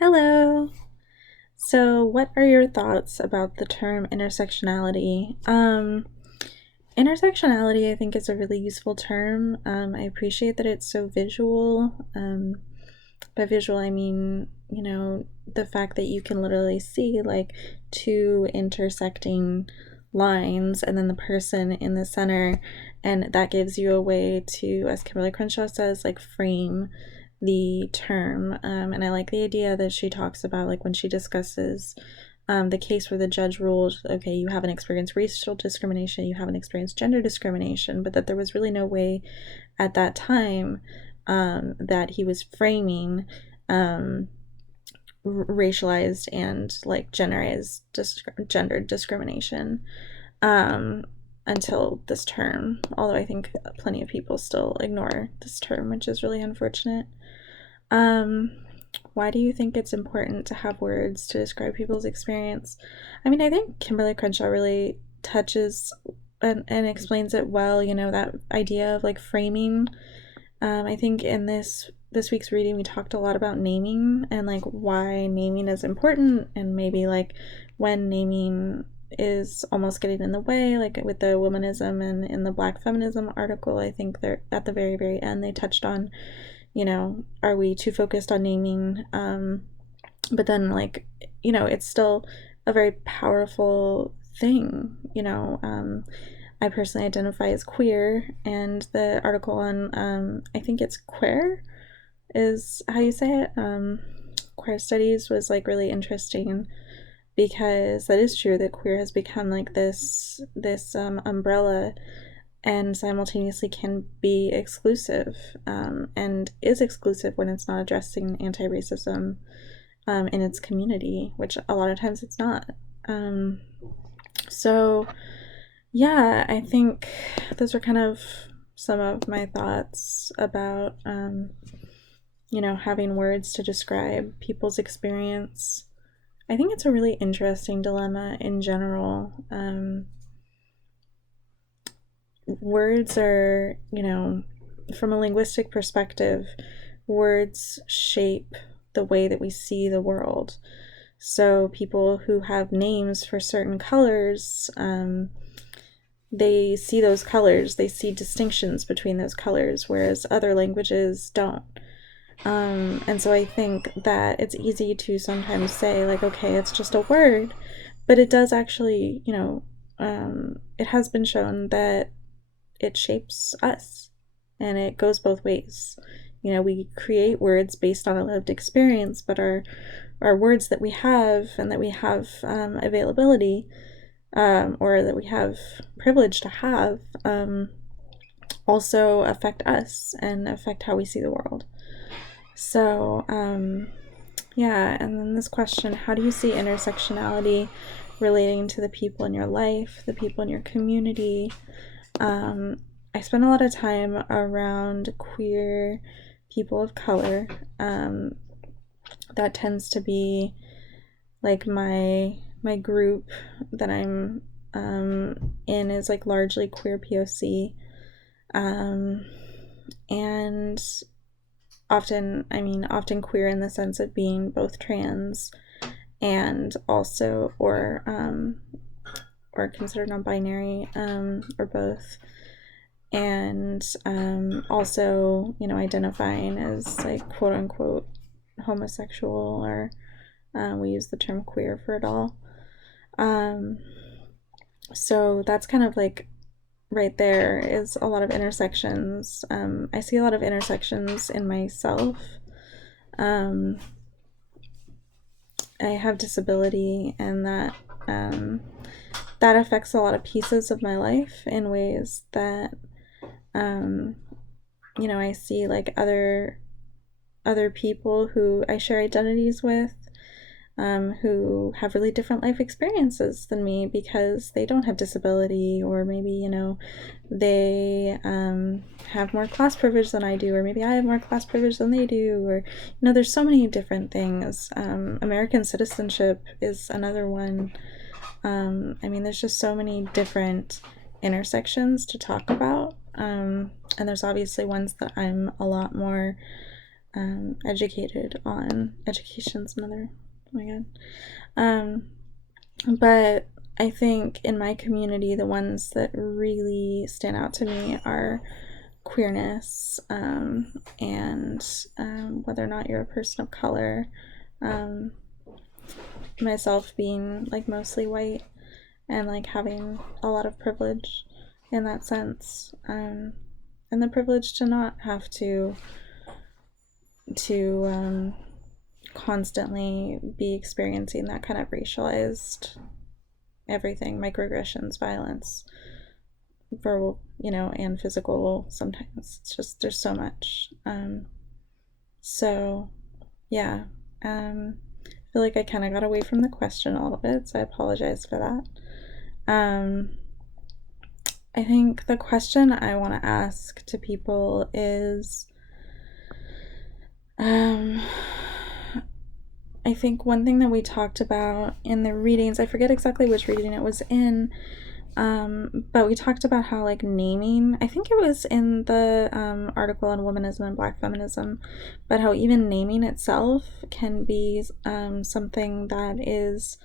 Hello. So, what are your thoughts about the term intersectionality? Intersectionality, I think, is a really useful term. I appreciate that it's so visual. By visual, I mean, the fact that you can literally see like two intersecting lines and then the person in the center, and that gives you a way to, as Kimberly Crenshaw says, like frame the term. And I like the idea that she talks about, like when she discusses the case where the judge ruled, okay, you haven't experienced racial discrimination, you haven't experienced gender discrimination, but that there was really no way at that time that he was framing racialized and like gendered discrimination um, until this term. Although I think plenty of people still ignore this term, which is really unfortunate. Um, why do you think it's important to have words to describe people's experience? I mean, I think Kimberly Crenshaw really touches and explains it well, that idea of like framing. I think in this week's reading we talked a lot about naming and like why naming is important and maybe like when naming is almost getting in the way, like with the womanism and in the Black feminism article. I think they're at the very, very end they touched on, are we too focused on naming? But then, like, it's still a very powerful thing. I personally identify as queer, and the article on, I think it's queer, is how you say it. Queer studies was like really interesting because that is true that queer has become like this umbrella and simultaneously can be exclusive, and is exclusive when it's not addressing anti-racism in its community, which a lot of times it's not. Um, so, yeah, I think those are kind of some of my thoughts about, having words to describe people's experience. I think it's a really interesting dilemma in general. Words are, from a linguistic perspective, words shape the way that we see the world. So people who have names for certain colors, they see those colors, they see distinctions between those colors, whereas other languages don't. And so I think that it's easy to sometimes say, like, okay, it's just a word, but it does actually, it has been shown that it shapes us and it goes both ways. We create words based on a lived experience, but our words that we have and that we have availability, or that we have privilege to have, also affect us and affect how we see the world. So, yeah, and then this question, how do you see intersectionality relating to the people in your life, the people in your community? I spend a lot of time around queer people of color. That tends to be like my group that I'm in is like largely queer POC, and often queer in the sense of being both trans and also or considered non-binary, or both, and also identifying as like quote unquote homosexual, or we use the term queer for it all. So that's kind of like right there is a lot of intersections. I see a lot of intersections in myself. um, I have disability, and that affects a lot of pieces of my life in ways that, um, I see like other people who I share identities with, who have really different life experiences than me because they don't have disability, or maybe, they have more class privilege than I do, or maybe I have more class privilege than they do, or, there's so many different things. American citizenship is another one. There's just so many different intersections to talk about. And there's obviously ones that I'm a lot more educated on. Education's another, oh my god. But I think in my community, the ones that really stand out to me are queerness, and whether or not you're a person of color. Myself being like mostly white and like having a lot of privilege in that sense, and the privilege to not have to constantly be experiencing that kind of racialized everything, microaggressions, violence, verbal, and physical. Sometimes it's just there's so much. So yeah, I feel like I kind of got away from the question a little bit, so I apologize for that. I think the question I want to ask to people is, I think one thing that we talked about in the readings, I forget exactly which reading it was in, but we talked about how like naming, I think it was in the article on womanism and black feminism, but how even naming itself can be something that is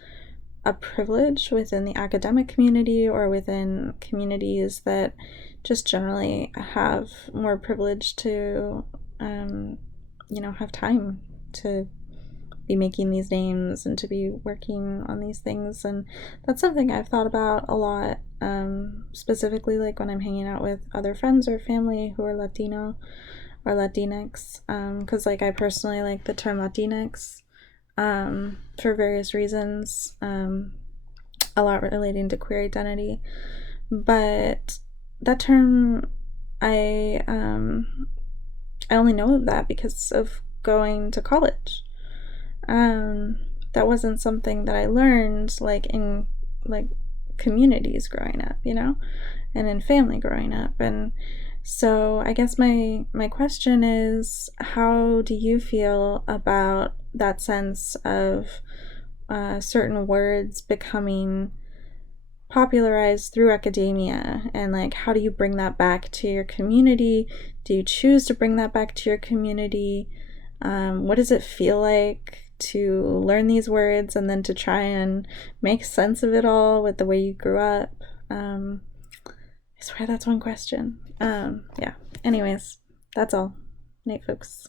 a privilege within the academic community or within communities that just generally have more privilege to have time to be making these names and to be working on these things. And that's something I've thought about a lot, specifically like when I'm hanging out with other friends or family who are Latino or Latinx, because like I personally like the term Latinx for various reasons, a lot relating to queer identity, but that term I only know of that because of going to college. That wasn't something that I learned like in like communities growing up, and in family growing up. And so I guess my question is, how do you feel about that sense of certain words becoming popularized through academia, and like how do you bring that back to your community? Do you choose to bring that back to your community? What does it feel like to learn these words and then to try and make sense of it all with the way you grew up? I swear that's one question. Yeah. Anyways, that's all. Night, folks.